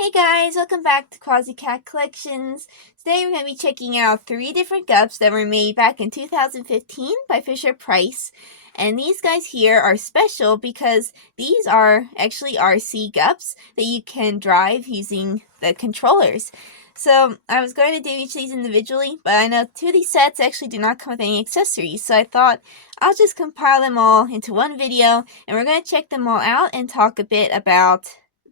Hey guys, welcome back to Quasi Cat Collections. Today we're going to be checking out 3 different Gups that were made back in 2015 by Fisher-Price. And these guys here are special because these are actually RC Gups that you can drive using the controllers. So I was going to do each of these individually, but I know 2 of these sets actually do not come with any accessories. So I thought I'll just compile them all into one video and we're going to check them all out and talk a bit about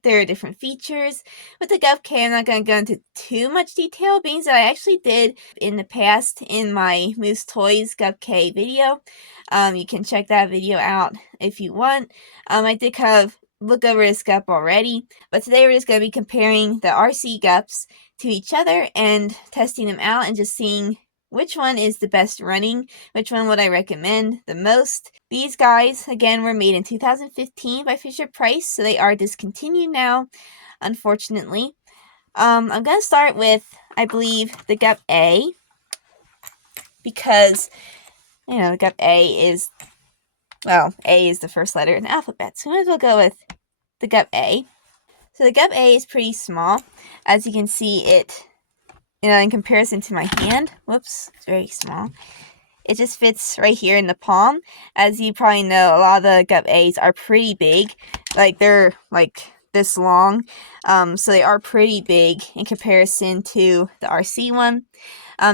their different features. With the Gup K, I'm not going to go into too much detail, being that I actually did in the past in my Moose Toys Gup K video. You can check that video out if you want. I did kind of look over this Gup already, but today we're just going to be comparing the RC Gups to each other and testing them out and just seeing which one is the best running, which one would I recommend the most. These guys, again, were made in 2015 by Fisher-Price, so they are discontinued now, unfortunately. I'm going to start with, I believe, the Gup A, because, the Gup A is, A is the first letter in the alphabet, so we might as well go with the Gup A. So the Gup A is pretty small. As you can see, it, in comparison to my hand, whoops, it's very small. It just fits right here in the palm. As you probably know, a lot of the Gup A's are pretty big. They're this long. So they are pretty big in comparison to the RC one.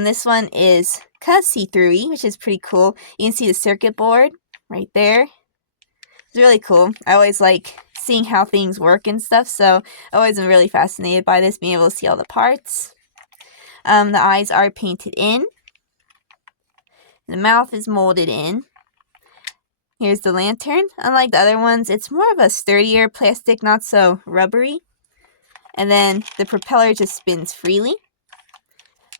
This one is kind of see-through-y, which is pretty cool. You can see the circuit board right there. It's really cool. I always like seeing how things work and stuff, so I always am really fascinated by this, being able to see all the parts. The eyes are painted in. The mouth is molded in. Here's the lantern. Unlike the other ones, it's more of a sturdier plastic, not so rubbery. And then the propeller just spins freely.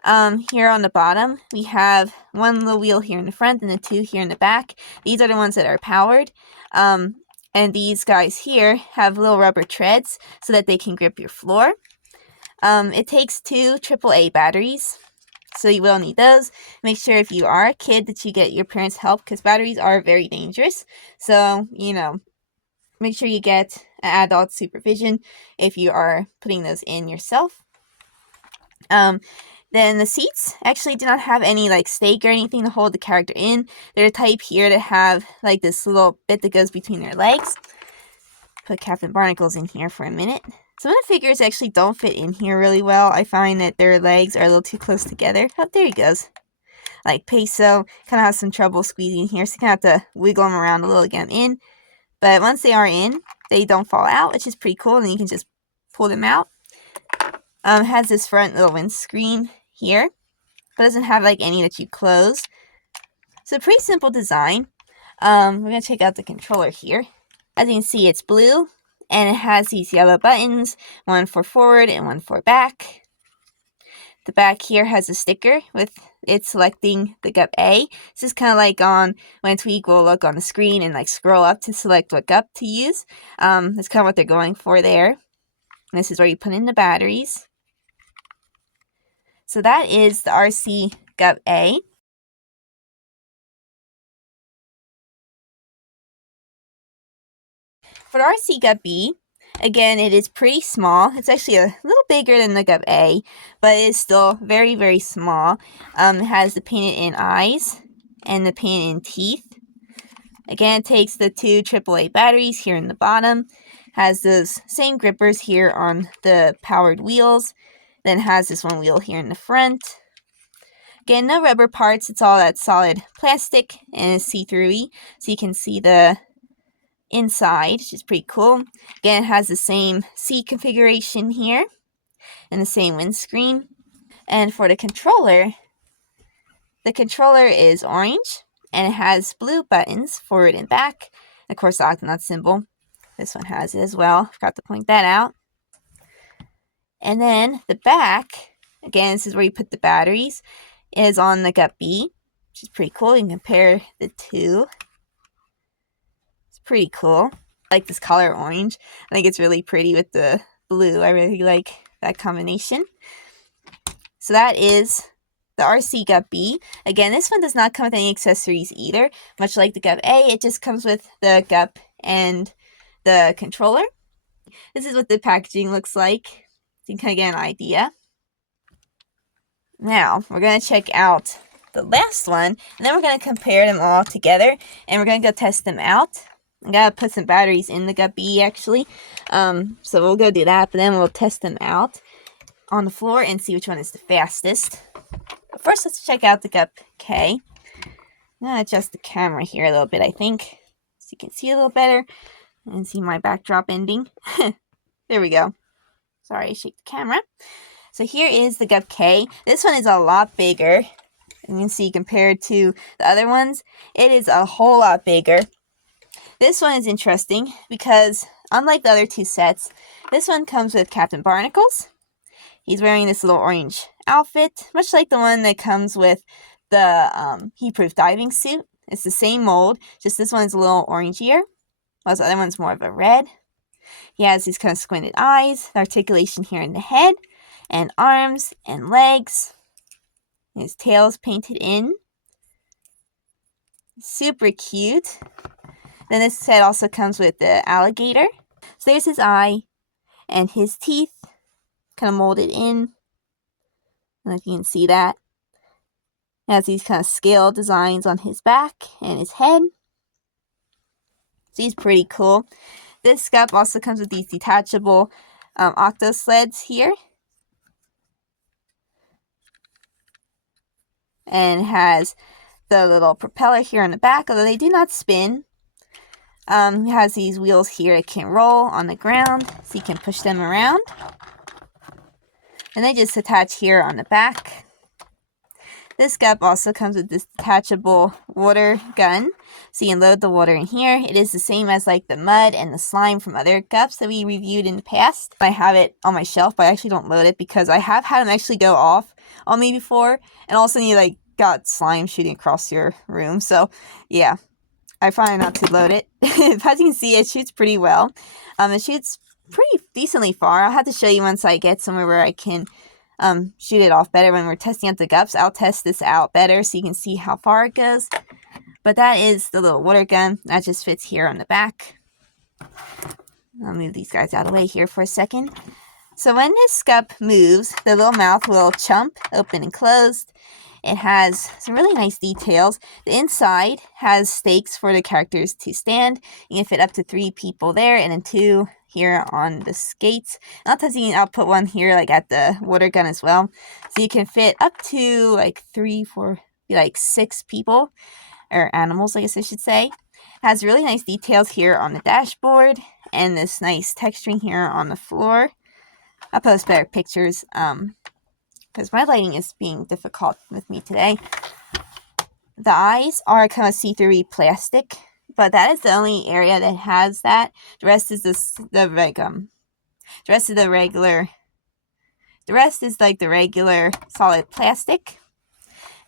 Here on the bottom, we have one little wheel here in the front and then 2 here in the back. These are the ones that are powered. And these guys here have little rubber treads so that they can grip your floor. It takes 2 AAA batteries, so you will need those. Make sure if you are a kid that you get your parents' help, because batteries are very dangerous. So, make sure you get an adult supervision if you are putting those in yourself. Then the seats actually do not have any stake or anything to hold the character in. They're the type here to have this little bit that goes between their legs. Put Captain Barnacles in here for a minute. Some of the figures actually don't fit in here really well. I find that their legs are a little too close together. Oh, there he goes. Peso kind of has some trouble squeezing here, so you kind of have to wiggle them around a little to get them in. But once they are in, they don't fall out, which is pretty cool, and then you can just pull them out. It has this front little windscreen here, but doesn't have any that you close. So pretty simple design. We're going to check out the controller here. As you can see, it's blue, and it has these yellow buttons, one for forward and one for back. The back here has a sticker with it selecting the Gup A. This is kind of like on when Tweak will look on the screen and scroll up to select what Gup to use. That's kind of what they're going for there. And this is where you put in the batteries. So that is the RC Gup A. For the RC Gup B, again, it is pretty small. It's actually a little bigger than the Gup A, but it is still very, very small. It has the painted-in eyes and the painted-in teeth. Again, it takes the 2 AAA batteries here in the bottom. Has those same grippers here on the powered wheels. Then has this one wheel here in the front. Again, no rubber parts. It's all that solid plastic and it's see-through-y, so you can see the inside, which is pretty cool. Again, it has the same seat configuration here and the same windscreen. And for the controller is orange and it has blue buttons forward and back. And of course, the Octonaut symbol. This one has it as well. Forgot to point that out. And then the back, again, this is where you put the batteries, is on the Gup B, which is pretty cool. You can compare the two. Pretty cool. I like this color orange. I think it's really pretty with the blue. I really like that combination. So that is the RC Gup B. Again, this one does not come with any accessories either. Much like the Gup A, it just comes with the Gup and the controller. This is what the packaging looks like. you can kind of get an idea. Now, we're going to check out the last one, and then we're going to compare them all together, and we're going to go test them out. I got to put some batteries in the Gup B, actually. So we'll go do that, but then we'll test them out on the floor and see which one is the fastest. But first, let's check out the Gup K. I'm going to adjust the camera here a little bit, I think, so you can see a little better and see my backdrop ending. There we go. Sorry, I shake the camera. So here is the Gup K. This one is a lot bigger. You can see compared to the other ones, it is a whole lot bigger. This one is interesting because unlike the other two sets, this one comes with Captain Barnacles. He's wearing this little orange outfit, much like the one that comes with the heat-proof diving suit. It's the same mold, just this one's a little orangier, while the other one's more of a red. He has these kind of squinted eyes, the articulation here in the head, and arms and legs. His tail's painted in. Super cute. Then this set also comes with the alligator. So there's his eye and his teeth kind of molded in. I don't know if you can see that. He has these kind of scale designs on his back and his head. So he's pretty cool. This Gup also comes with these detachable octo sleds here. And has the little propeller here on the back, although they do not spin. It has these wheels here that can roll on the ground, so you can push them around. And they just attach here on the back. This Gup also comes with this detachable water gun, so you can load the water in here. It is the same as like the mud and the slime from other Gups that we reviewed in the past. I have it on my shelf, but I actually don't load it because I have had them actually go off on me before, and all of a sudden you like got slime shooting across your room. So yeah, I find not to load it. As you can see, it shoots pretty well. It shoots pretty decently far. I'll have to show you once I get somewhere where I can shoot it off better when we're testing out the Gups. I'll test this out better so you can see how far it goes. But that is the little water gun. That just fits here on the back. I'll move these guys out of the way here for a second. So when this Gup moves, the little mouth will chump, open and closed. It has some really nice details. The inside has stakes for the characters to stand. You can fit up to 3 people there, and then 2 here on the skates. I'll test you, I'll put one here like at the water gun as well. So you can fit up to like 3, 4, like 6 people, or animals I guess I should say. It has really nice details here on the dashboard, and this nice texturing here on the floor. I'll post better pictures, because my lighting is being difficult with me today. The eyes are kind of see-through plastic, but that is the only area that has that. The rest is the rest is like the regular solid plastic.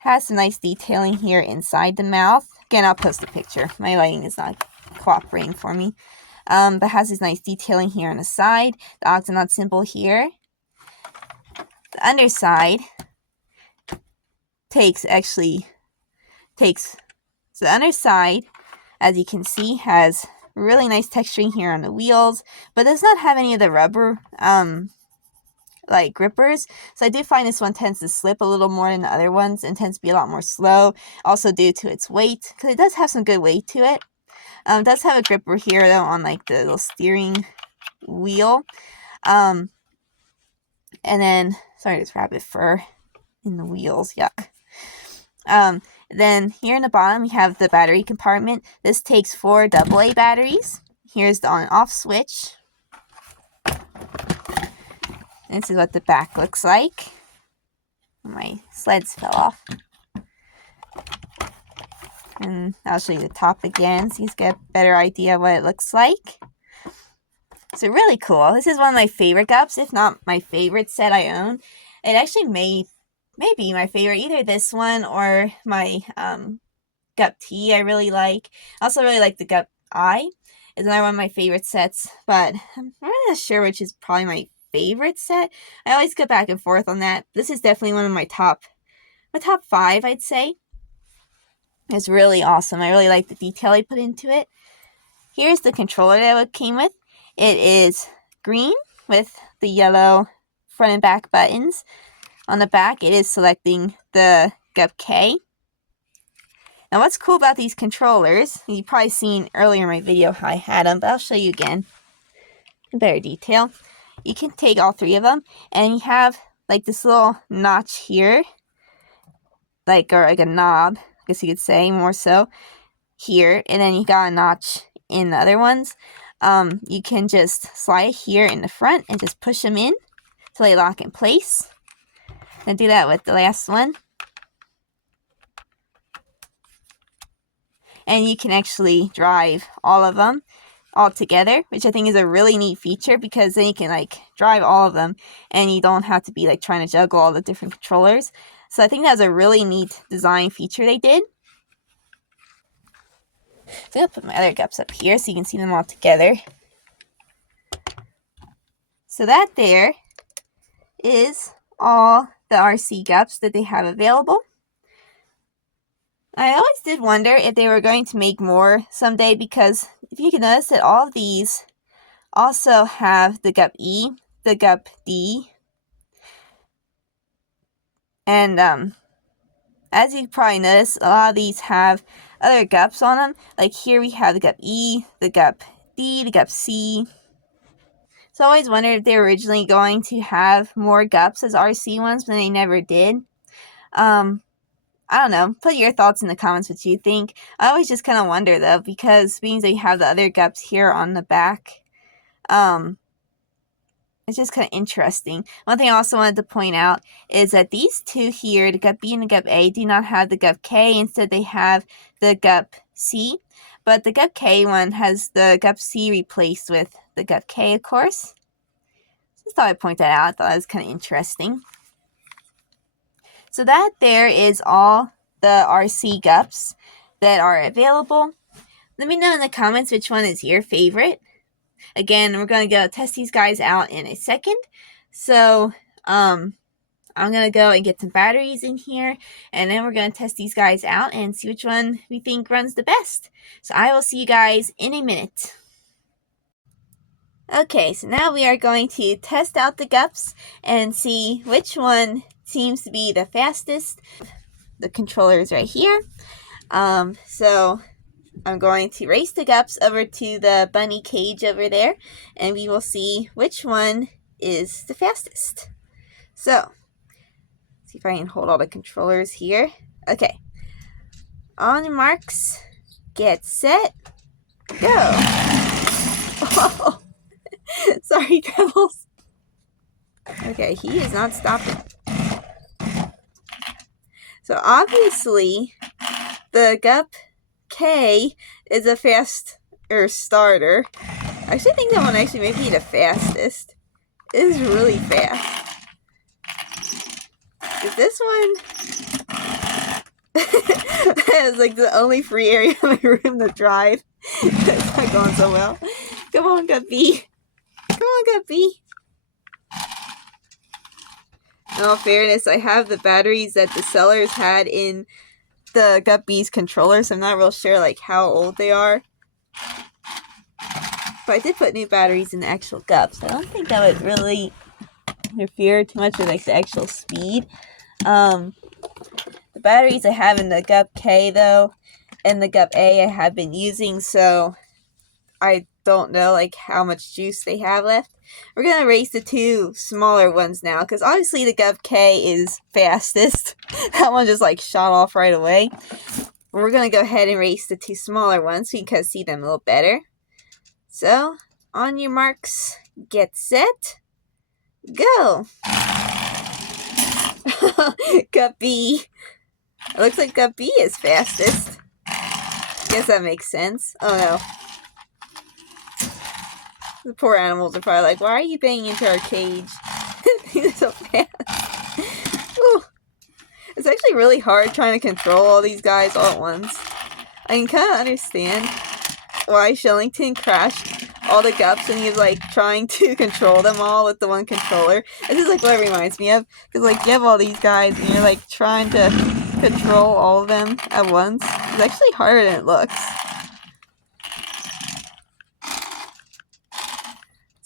Has some nice detailing here inside the mouth. Again, I'll post a picture. My lighting is not cooperating for me. But has this nice detailing here on the side. The Octonaut symbol here. The underside so the underside, as you can see, has really nice texturing here on the wheels, but does not have any of the rubber like grippers. So I do find this one tends to slip a little more than the other ones and tends to be a lot more slow, also due to its weight, because it does have some good weight to it. It does have a gripper here though on like the little steering wheel. And then, sorry, there's rabbit fur in the wheels, yuck. Then here in the bottom we have the battery compartment. This takes 4 AA batteries. Here's the on and off switch. This is what the back looks like. My sleds fell off. And I'll show you the top again so you get a better idea of what it looks like. So really cool. This is one of my favorite Gups, if not my favorite set I own. It actually may be my favorite, either this one or my Gup T I really like. I also really like the Gup I. It's another one of my favorite sets, but I'm really not sure which is probably my favorite set. I always go back and forth on that. This is definitely one of my top 5, I'd say. It's really awesome. I really like the detail I put into it. Here's the controller that it came with. It is green with the yellow front and back buttons. On the back, it is selecting the Gup K. Now what's cool about these controllers, you've probably seen earlier in my video how I had them, but I'll show you again in better detail. You can take all three of them, and you have like this little notch here, or like a knob, I guess you could say, more so, here, and then you got a notch in the other ones. You can just slide here in the front and just push them in so they lock in place. And do that with the last one. And you can actually drive all of them all together, which I think is a really neat feature, because then you can like drive all of them and you don't have to be like trying to juggle all the different controllers. So I think that's a really neat design feature they did. So I'm going to put my other Gups up here so you can see them all together. So that there is all the RC Gups that they have available. I always did wonder if they were going to make more someday, because if you can notice that all of these also have the Gup E, the Gup D, and as you probably noticed, a lot of these have other Gups on them. Like here we have the Gup E, the Gup D, the Gup C. So I always wondered if they were originally going to have more Gups as RC ones, but they never did. I don't know. Put your thoughts in the comments what you think. I always just kind of wonder though, because being that you have the other Gups here on the back, it's just kind of interesting. One thing I also wanted to point out is that these two here, the Gup B and the Gup A, do not have the Gup K. Instead, they have the Gup C. But the Gup K one has the Gup C replaced with the Gup K, of course. Just thought I'd point that out. I thought it was kind of interesting. So that there is all the RC Gups that are available. Let me know in the comments which one is your favorite. Again, we're going to go test these guys out in a second. So, I'm going to go and get some batteries in here, and then we're going to test these guys out and see which one we think runs the best. So I will see you guys in a minute. Okay, so now we are going to test out the Gups and see which one seems to be the fastest. The controller is right here. So I'm going to race the Gups over to the bunny cage over there, and we will see which one is the fastest. So, see if I can hold all the controllers here. Okay. On your marks, get set, go. Oh, sorry, Pebbles. Okay, he is not stopping. So obviously, the Gup K is a faster starter. I actually think that one may be the fastest. It is really fast. But this one is like the only free area in my room to drive. It's not going so well. Come on, Gup B. Come on, Gup B. In all fairness, I have the batteries that the sellers had in the Gup B's controller, so I'm not real sure like how old they are. But I did put new batteries in the actual Gups. I don't think that would really interfere too much with like the actual speed. The batteries I have in the Gup K though, and the Gup A I have been using, so I don't know like how much juice they have left. We're going to race the two smaller ones now, because obviously the Gup K is fastest. That one just like shot off right away. We're going to go ahead and race the two smaller ones so you can see them a little better. So, on your marks, get set, go. Gup B. It looks like Gup B is fastest. Guess that makes sense. Oh no. The poor animals are probably like, why are you banging into our cage? They're so fast. Ooh. It's actually really hard trying to control all these guys all at once. I can kind of understand why Shellington crashed all the Gups and he was like trying to control them all with the one controller. This is like what it reminds me of. Because like you have all these guys and you're like trying to control all of them at once. It's actually harder than it looks.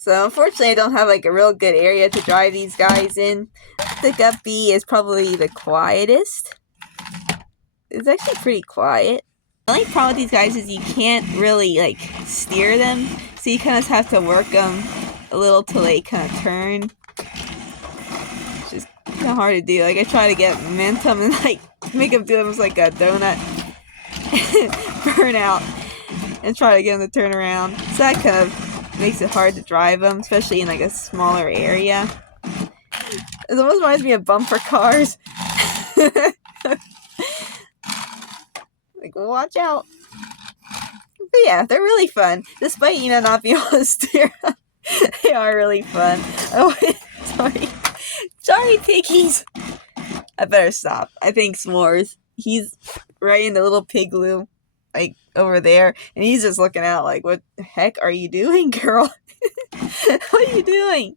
So unfortunately I don't have like a real good area to drive these guys in. The Gup B is probably the quietest. It's actually pretty quiet. The only problem with these guys is you can't really like steer them, so you kind of have to work them a little till they kind of turn. It's just kind of hard to do. Like I try to get momentum and like make them do almost like a donut burnout and try to get them to turn around. So that kind of makes it hard to drive them, especially in like a smaller area. It almost reminds me of bumper cars. Like, watch out. But yeah, they're really fun. Despite, you know, not being able to steer them, they are really fun. Oh, sorry. Sorry, piggies. I better stop. I think S'mores, he's right in the little pigloo, like, over there. And he's just looking out like, what the heck are you doing, girl? What are you doing?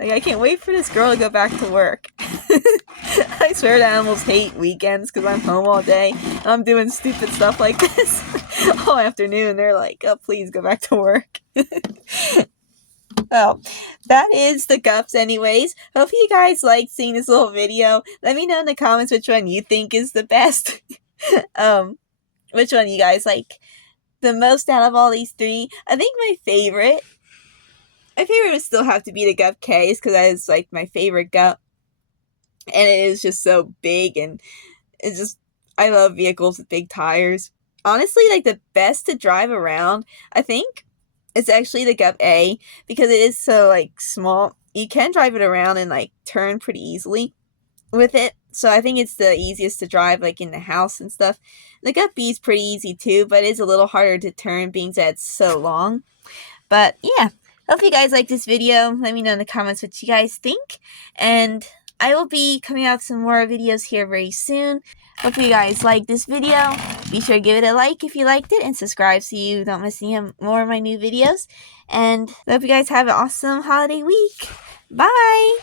Like, I can't wait for this girl to go back to work. I swear the animals hate weekends because I'm home all day and I'm doing stupid stuff like this all afternoon. They're like, oh, please go back to work. Well, that is the Gups anyways. Hope you guys liked seeing this little video. Let me know in the comments which one you think is the best. Which one you guys like the most out of all these three. I think my favorite would still have to be the Gup K's because that is like my favorite Gup. And it is just so big, and it's just, I love vehicles with big tires. Honestly, like the best to drive around, I think, it's actually the Gup A, because it is so like small. You can drive it around and like turn pretty easily with it. So I think it's the easiest to drive like in the house and stuff. The Gup B is pretty easy too, but it's a little harder to turn being that it's so long. But yeah, hope you guys like this video. Let me know in the comments what you guys think. And I will be coming out with some more videos here very soon. Hope you guys like this video. Be sure to give it a like if you liked it, and subscribe so you don't miss any more of my new videos. And I hope you guys have an awesome holiday week. Bye!